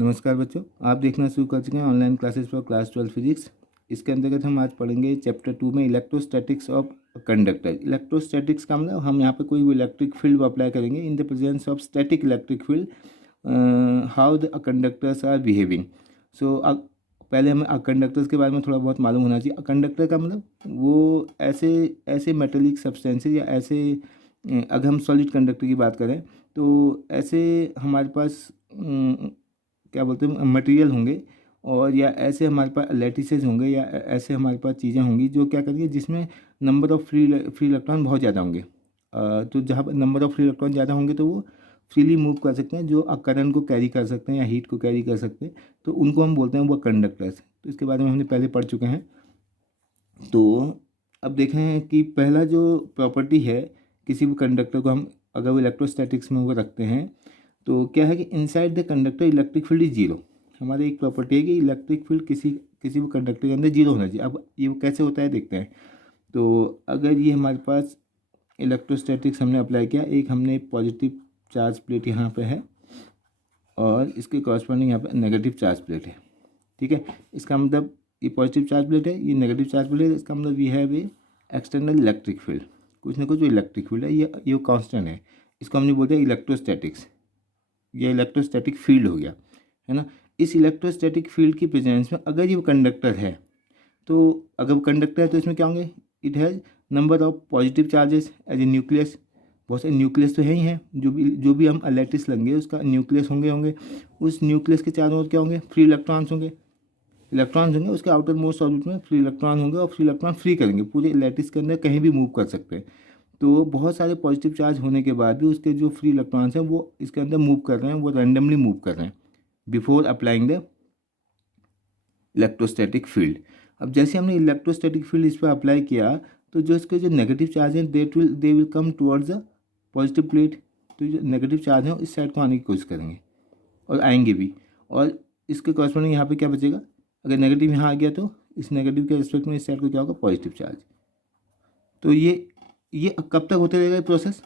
नमस्कार बच्चों, आप देखना शुरू कर चुके हैं online classes for class 12 physics. इसके अंतर्गत हम आज पढ़ेंगे चैप्टर 2 में इलेक्ट्रोस्टैटिक्स ऑफ कंडक्टर। इलेक्ट्रोस्टैटिक्स का मतलब हम यहाँ पे कोई भी इलेक्ट्रिक फील्ड अप्लाई करेंगे in the presence of static electric field, how the conductors are behaving. So पहले हमें कंडक्टर्स के बारे में थोड़ा बहुत मालूम होना चाहिए। कंडक्टर का मतलब वो ऐसे ऐसे मेटेलिक सब्सटेंसेज या ऐसे अगर हम सॉलिड कंडक्टर की बात करें तो ऐसे हमारे पास क्या बोलते हैं मटेरियल होंगे, और या ऐसे हमारे पास लैटिसेस होंगे, या ऐसे हमारे पास चीज़ें होंगी जो क्या करेंगे जिसमें नंबर ऑफ़ फ्री इलेक्ट्रॉन बहुत ज़्यादा होंगे। तो जहाँ पर नंबर ऑफ़ फ्री इलेक्ट्रॉन ज़्यादा होंगे तो वो फ्रीली मूव कर सकते हैं, जो करंट को कैरी कर सकते हैं या हीट को कैरी कर सकते हैं, तो उनको हम बोलते हैं वो कंडक्टर्स। तो इसके बारे में हमने पहले पढ़ चुके हैं। तो अब देखें कि पहला जो प्रॉपर्टी है किसी भी कंडक्टर को, हम अगर वो इलेक्ट्रोस्टैटिक्स में वो रखते हैं तो क्या है कि inside the conductor electric field is zero. हमारी एक प्रॉपर्टी है कि इलेक्ट्रिक फील्ड किसी किसी भी कंडक्टर के अंदर जीरो होना चाहिए। अब ये कैसे होता है देखते हैं। तो अगर ये हमारे पास इलेक्ट्रोस्टैटिक्स हमने अप्लाई किया, एक हमने पॉजिटिव चार्ज प्लेट यहाँ पे है और इसके कॉरस्पॉन्डिंग यहाँ पे नेगेटिव चार्ज प्लेट है, ठीक है। इसका मतलब ये पॉजिटिव चार्ज प्लेट है, ये नेगेटिव चार्ज प्लेट है, इसका मतलब ये है वे एक्सटर्नल इलेक्ट्रिक फील्ड, कुछ ना कुछ जो इलेक्ट्रिक फील्ड है ये कांस्टेंट है। इसको हमने बोलते हैं इलेक्ट्रोस्टैटिक्स, ये इलेक्ट्रोस्टैटिक फील्ड हो गया, है ना। इस इलेक्ट्रोस्टैटिक फील्ड की प्रेजेंस में अगर ये कंडक्टर है, तो अगर वो कंडक्टर है तो इसमें क्या होंगे, it has number of positive charges as a nucleus. बहुत सारे न्यूक्लियस तो है ही हैं, जो भी हम लैटिस लेंगे उसका न्यूक्लियस होंगे। उस न्यूक्लियस के चारों ओर क्या होंगे, फ्री इलेक्ट्रॉन्स होंगे। उसके आउटर मोस्ट ऑर्बिट में फ्री इलेक्ट्रॉन होंगे और फ्री इलेक्ट्रॉन फ्री करेंगे, पूरे लैटिस के अंदर कहीं भी मूव कर सकते हैं। तो बहुत सारे पॉजिटिव चार्ज होने के बाद भी उसके जो फ्री इलेक्ट्रॉन्स हैं वो इसके अंदर मूव कर रहे हैं, वो रैंडमली मूव कर रहे हैं before applying the electrostatic field. अब जैसे हमने इलेक्ट्रोस्टैटिक फील्ड इस पर अप्लाई किया तो जो इसके जो नेगेटिव चार्ज हैं they will come towards the positive plate. तो जो नेगेटिव चार्ज हैं इस साइड को आने की कोशिश करेंगे और आएंगे भी, और इसके कॉरस्पॉन्डिंग यहाँ पे क्या बचेगा, अगर नेगेटिव यहाँ आ गया तो इस नेगेटिव के रिस्पेक्ट में इस साइड को क्या होगा, पॉजिटिव चार्ज। तो ये कब तक होते रहेगा ये प्रोसेस,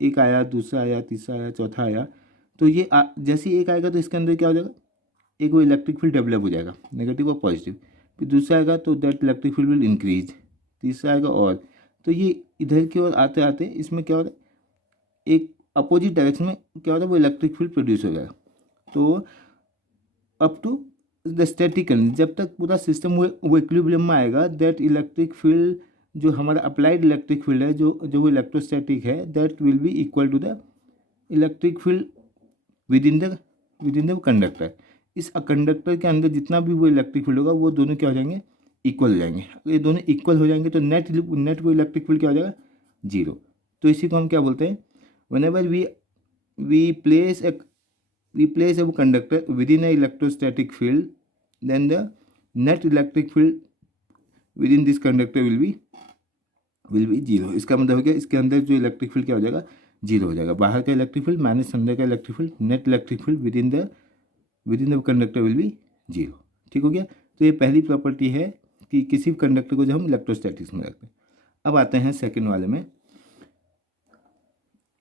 एक आया, दूसरा आया, तीसरा आया, चौथा आया। तो ये जैसे ही एक आएगा तो इसके अंदर क्या हो जाएगा, एक वो इलेक्ट्रिक फील्ड डेवलप हो जाएगा, नेगेटिव और पॉजिटिव। फिर दूसरा आएगा तो that electric field will increase, तीसरा आएगा और। तो ये इधर की ओर आते आते इसमें क्या हो रहा है, एक अपोजिट डायरेक्शन में क्या हो रहा है, वो इलेक्ट्रिक फील्ड प्रोड्यूस हो जाएगा। तो अप टू द स्टैटिक, जब तक पूरा सिस्टम वो इक्विलिब्रियम में आएगा, दैट इलेक्ट्रिक फील्ड जो हमारा अप्लाइड इलेक्ट्रिक फील्ड है, जो वो इलेक्ट्रोस्टैटिक है, that will be equal to the electric field within the conductor. इस कंडक्टर के अंदर जितना भी वो इलेक्ट्रिक फील्ड होगा वो दोनों क्या हो जाएंगे, इक्वल हो जाएंगे। अगर ये दोनों इक्वल हो जाएंगे तो नेट वो इलेक्ट्रिक फील्ड क्या हो जाएगा, जीरो। तो इसी को हम क्या बोलते हैं, whenever we place a conductor within a electrostatic field, then the net electric field within this conductor will be zero. इसका मतलब हो गया इसके अंदर जो इलेक्ट्रिक फील्ड क्या हो जाएगा, जीरो हो जाएगा। बाहर का इलेक्ट्रिक फील्ड माइनस अंदर का electric field, net electric field within the conductor will B zero. ठीक हो गया। तो ये पहली प्रॉपर्टी है कि किसी भी कंडक्टर को जब हम इलेक्ट्रोस्टैटिक्स में रखते हैं। अब आते हैं सेकेंड वाले में।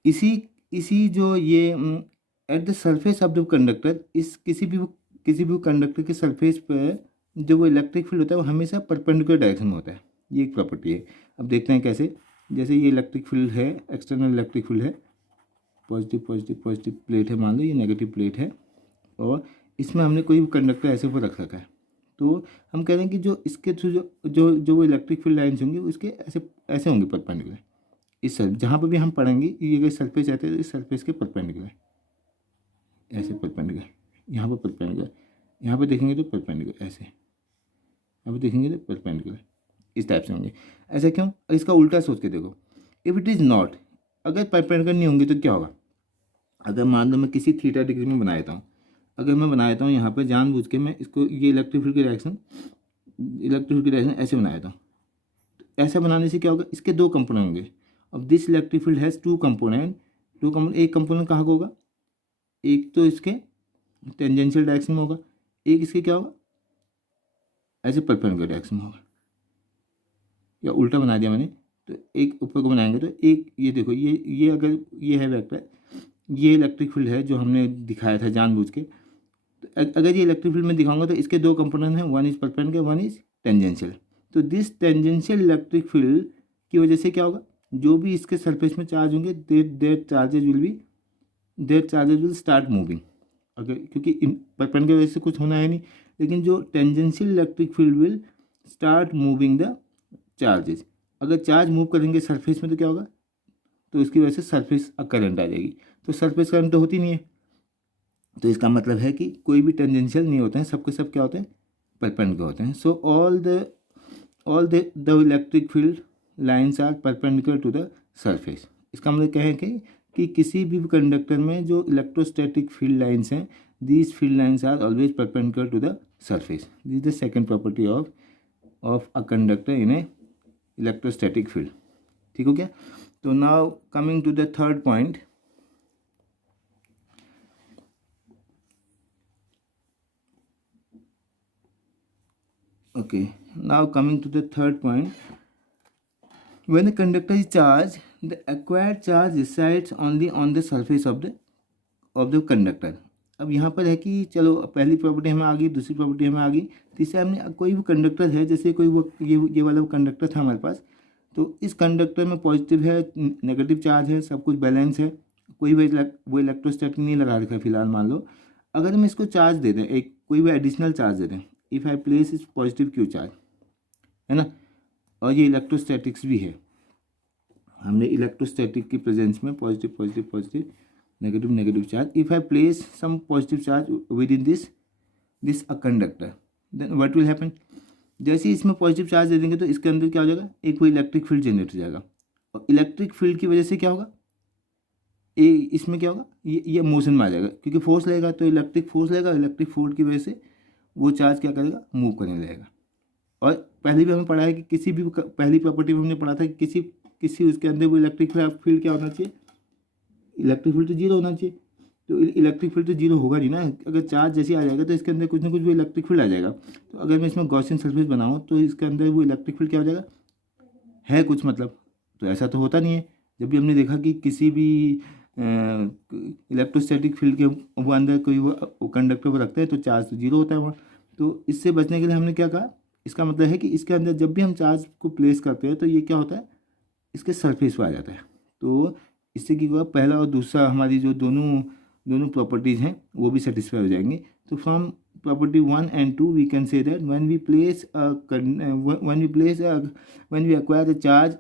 इसी जो ये eight the surface of the conductor, इस किसी भी कंडक्टर के सरफेस पर जो वो इलेक्ट्रिक फील्ड होता है वो हमेशा परपेंडिकुलर डायरेक्शन में होता है। ये एक प्रॉपर्टी है। अब देखते हैं कैसे। जैसे ये इलेक्ट्रिक फील्ड है, एक्सटर्नल इलेक्ट्रिक फील्ड है, पॉजिटिव प्लेट है, मान लो ये नेगेटिव प्लेट है, और इसमें हमने कोई भी कंडक्टर ऐसे ऊपर रख रखा है। तो हम कह रहे हैं कि जो इसके थ्रू जो वो इलेक्ट्रिक फील्ड लाइन्स होंगी उसके ऐसे होंगे परपेंडिकुलर। इस जहाँ पर भी हम पढ़ेंगे ये अगर सरफेस आते हैं तो इस सरफेस के परपेंडिकुलर, ऐसे परपेंडिकुलर, यहाँ पर परपेंडिकुलर, यहाँ पे देखेंगे तो परपेंडिकुलर, ऐसे यहाँ पे देखेंगे तो परपेंडिकुलर, इस टाइप से होंगे। ऐसा क्यों, इसका उल्टा सोच के देखो। इफ़ इट इज़ नॉट, अगर परपेंडिकुलर नहीं होंगे तो क्या होगा, अगर मान लो मैं किसी थीटा डिग्री में बना देता हूँ, अगर मैं बना देता हूँ यहाँ पर जानबूझ के मैं इसको ये इलेक्ट्रिक फील्ड की डायरेक्शन ऐसे बना देता हूँ, तो ऐसा बनाने से क्या होगा, इसके दो कंपोनेंट होंगे। अब this electric field has two component, एक कंपोनेंट कहाँ को होगा, एक तो इसके टेंजेंशियल डायरेक्शन में होगा, एक इसके क्या होगा, ऐसे परपेंडिकुलर डायरेक्शन में होगा। या उल्टा बना दिया मैंने, तो एक ऊपर को बनाएंगे तो एक ये देखो, ये अगर ये है वेक्टर, ये इलेक्ट्रिक फील्ड है जो हमने दिखाया था जानबूझ के, तो अगर ये इलेक्ट्रिक फील्ड में दिखाऊंगा तो इसके दो कंपोनेंट हैं, one is perpendicular, one is tangential. तो दिस टेंजेंशियल इलेक्ट्रिक फील्ड की वजह से क्या होगा, जो भी इसके सरफेस में चार्ज होंगे their charges will start moving. अगर क्योंकि परपेंडिकुलर की वजह से कुछ होना है नहीं, लेकिन जो tangential electric field will start moving the charges. अगर चार्ज मूव करेंगे सरफेस में तो क्या होगा, तो इसकी वजह से सरफेस करंट आ जाएगी। तो सरफेस करंट तो होती नहीं है, तो इसका मतलब है कि कोई भी टेंजेंशियल नहीं होते हैं, सबके सब क्या होते हैं, परपेंडिकुलर होते हैं। So all the electric field lines are perpendicular to the surface. इसका मतलब क्या है कि किसी भी कंडक्टर में जो इलेक्ट्रोस्टैटिक फील्ड लाइन्स हैं, these field lines are always perpendicular to the surface. This is the second property of a conductor in a electrostatic field. ठीक हो गया। तो now coming to the third point, okay, now coming to the third point, when the conductor is charged, the acquired charge resides only on the surface of the conductor। अब यहाँ पर है कि चलो पहली प्रॉपर्टी हमें आ गई, दूसरी प्रॉपर्टी हमें आ गई, तीसरा हमने कोई भी कंडक्टर है, जैसे कोई वो ये वाला कंडक्टर था हमारे पास, तो इस कंडक्टर में पॉजिटिव है, नेगेटिव चार्ज है, सब कुछ बैलेंस है, कोई वो इलेक्ट्रोस्टैटिक नहीं लगा रखा है फिलहाल। मान लो अगर हम इसको चार्ज दे दें, एक कोई भी एडिशनल चार्ज दे दें, if I place is positive Q charge, है ना, और ये इलेक्ट्रोस्टैटिक्स भी है, हमने इलेक्ट्रोस्टैटिक की प्रेजेंस में positive positive positive negative negative charge, if I place some positive charge within this a conductor, then what will happen, जैसे ही इसमें पॉजिटिव चार्ज दे देंगे तो इसके अंदर क्या हो जाएगा, एक वो इलेक्ट्रिक फील्ड जनरेट हो जाएगा, और इलेक्ट्रिक फील्ड की वजह से क्या होगा, इसमें क्या होगा, ये मोशन में आ जाएगा, क्योंकि फोर्स लगेगा तो इलेक्ट्रिक फोर्स लगेगा, इलेक्ट्रिक फोर्स की वजह से वो चार्ज क्या करेगा, मूव करने लगेगा। और पहले भी हमें पढ़ा है कि किसी भी पहली प्रॉपर्टी में हमने पढ़ा था कि किसी उसके अंदर वो इलेक्ट्रिक फील्ड क्या होना चाहिए, इलेक्ट्रिक फील्ड तो जीरो होना चाहिए। तो इलेक्ट्रिक फील्ड तो जीरो होगा नहीं ना, अगर चार्ज जैसे आ जाएगा तो इसके अंदर कुछ ना कुछ वो इलेक्ट्रिक फील्ड आ जाएगा। तो अगर मैं इसमें गॉसियन सरफेस बनाऊँ तो इसके अंदर वो इलेक्ट्रिक फील्ड क्या हो जाएगा, है कुछ मतलब, तो ऐसा तो होता नहीं है। जब भी हमने देखा कि किसी भी इलेक्ट्रोस्टैटिक फील्ड के वो अंदर कोई वो कंडक्टर को रखते हैं तो चार्ज तो जीरो होता है वहाँ। तो इससे बचने के लिए हमने क्या कहा, इसका मतलब है कि इसके अंदर जब भी हम चार्ज को प्लेस करते हैं तो ये क्या होता है, इसके सरफेस पर आ जाता है। तो इससे क्या होगा, पहला और दूसरा हमारी जो दोनों प्रॉपर्टीज़ हैं वो भी सेटिस्फाई हो जाएंगी। तो from property 1 and 2 we can say that when we acquire a charge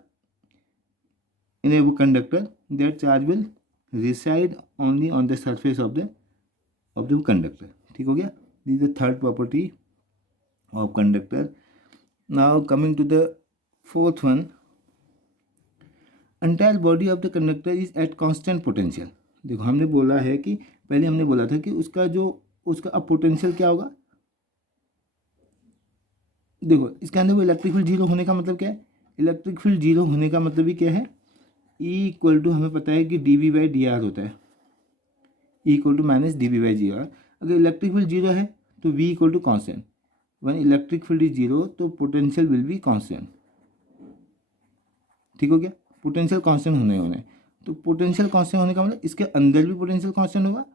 in a conductor, that charge will reside only on the surface of the conductor। ठीक हो गया। this is the third property of conductor। now coming to the fourth one, entire body of the conductor is at constant potential। देखो हमने बोला है कि पहले हमने बोला था कि उसका अब पोटेंशियल क्या होगा, देखो इसके अंदर वो इलेक्ट्रिक फील्ड जीरो होने का मतलब क्या है, इलेक्ट्रिक फील्ड जीरो होने का मतलब ही क्या है, E इक्वल टू हमें पता है कि dV/dr होता है, E equal to minus dV/dr। अगर इलेक्ट्रिक फील्ड जीरो है तो V equal to constant, one electric field is zero तो पोटेंशियल विल बी कॉन्स्टेंट। ठीक हो गया, पोटेंशियल कॉन्स्टेंट होने तो पोटेंशियल कॉन्स्टेंट होने का मतलब इसके अंदर भी पोटेंशियल कॉन्स्टेंट होगा,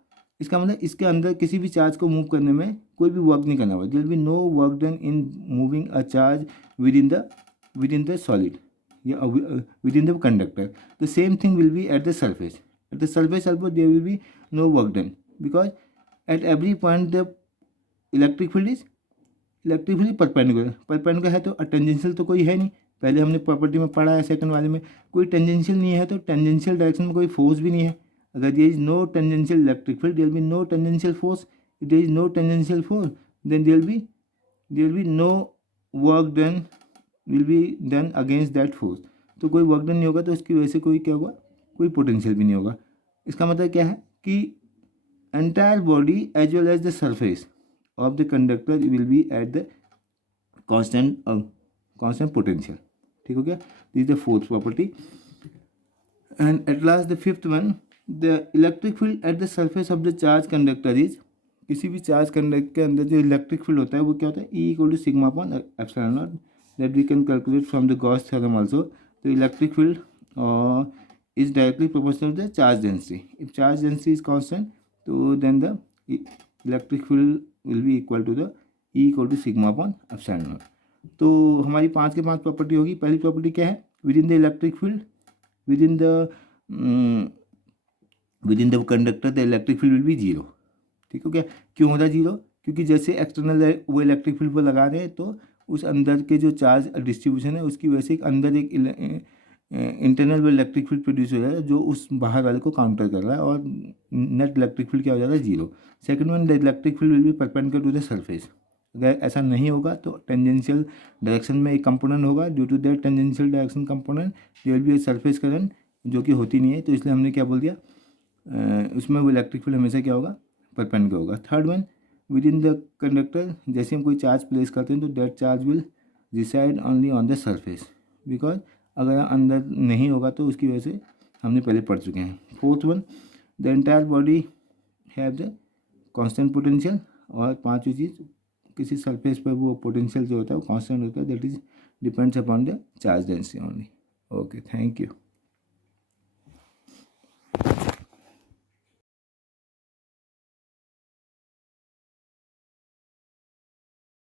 इसका मतलब इसके अंदर किसी भी चार्ज को मूव करने में कोई भी वर्क नहीं करना होगा, there will be no work done in moving a charge within the solid या within the conductor. The same thing will be at the surface also there will be no work done, because at every point the electric field perpendicular है, तो tangential तो कोई है नहीं। पहले हमने property में पढ़ा है सेकंड वाले में, कोई टेंजेंशियल नहीं है तो टेंजेंशियल डायरेक्शन में कोई फोर्स भी नहीं है। अगर there is no tangential electric field, there will be no tangential force, if there is no tangential force then there will be no work done will be done against that force. तो कोई work done नहीं होगा तो इसकी वजह से कोई क्या होगा, कोई पोटेंशियल भी नहीं होगा। इसका मतलब क्या है कि entire body as well as the surface of the conductor will be at the constant potential. ठीक हो गया, this is the fourth property. And at last the fifth one, the electric field at the surface of the charge conductor is, किसी भी charge conductor के अंदर जो electric field होता है वो क्या होता है, E equal to sigma upon epsilon naught, that we can calculate from the Gauss theorem also. तो electric field is directly proportional to the charge density. If charge density is constant, तो then the electric field will be equal to the E equal to sigma upon epsilon naught. तो हमारी 5 के 5 property होगी। पहली property क्या है, with in the electric field within the conductor the electric field will B zero. ठीक हो गया। क्यों होता है जीरो, क्योंकि जैसे एक्सटर्नल वो इलेक्ट्रिक फील्ड पर लगा रहे हैं तो उस अंदर के जो चार्ज डिस्ट्रीब्यूशन है उसकी वजह से एक अंदर एक इंटरनल इलेक्ट्रिक फील्ड प्रोड्यूस हो जाता है जो उस बाहर वाले को काउंटर कर रहा है और नेट इलेक्ट्रिक फील्ड क्या हो जाता है, zero. Second one, the electric field will be perpendicular to the surface. अगर ऐसा नहीं होगा तो टेंजेंशियल डायरेक्शन में एक कंपोनेंट होगा, due to that tangential direction component there will be a surface current, जो कि होती नहीं है, तो इसलिए हमने क्या बोल दिया, उसमें वो इलेक्ट्रिक फील्ड हमेशा क्या होगा, परपेंडिकुलर होगा। Third one, within the conductor, जैसे हम कोई चार्ज प्लेस करते हैं तो that charge will reside only on the surface, because अगर अंदर नहीं होगा तो उसकी वजह से हमने पहले पढ़ चुके हैं। Fourth one, the entire body have the constant potential, और पांचवी चीज़, किसी सरफेस पर वो पोटेंशियल जो होता है वो कांस्टेंट होता है, that is depends upon the charge density only. Okay, thank you.